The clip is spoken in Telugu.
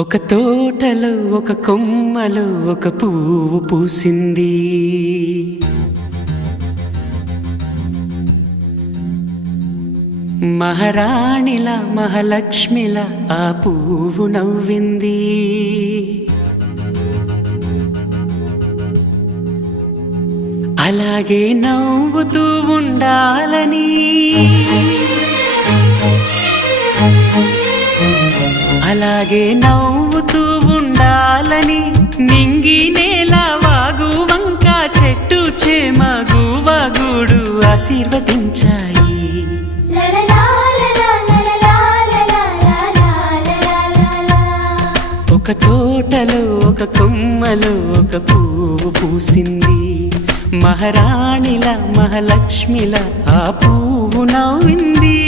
ఒక తోటలో ఒక కొమ్మలో ఒక పువ్వు పూసింది. మహారాణిలా మహాలక్ష్మిలా ఆ పువ్వు నవ్వింది. అలాగే నవ్వుతూ ఉండాలని, అలాగే నవ్వుతూ ఉండాలని నింగి నేల వాగు వంక చెట్టు చేమ గువగూడు ఆశీర్వదించాయి. ఒక తోటలో ఒక కొమ్మలో ఒక పువ్వు పూసింది. మహారాణిలా మహాలక్ష్మిలా ఆ పువ్వు నవ్వింది.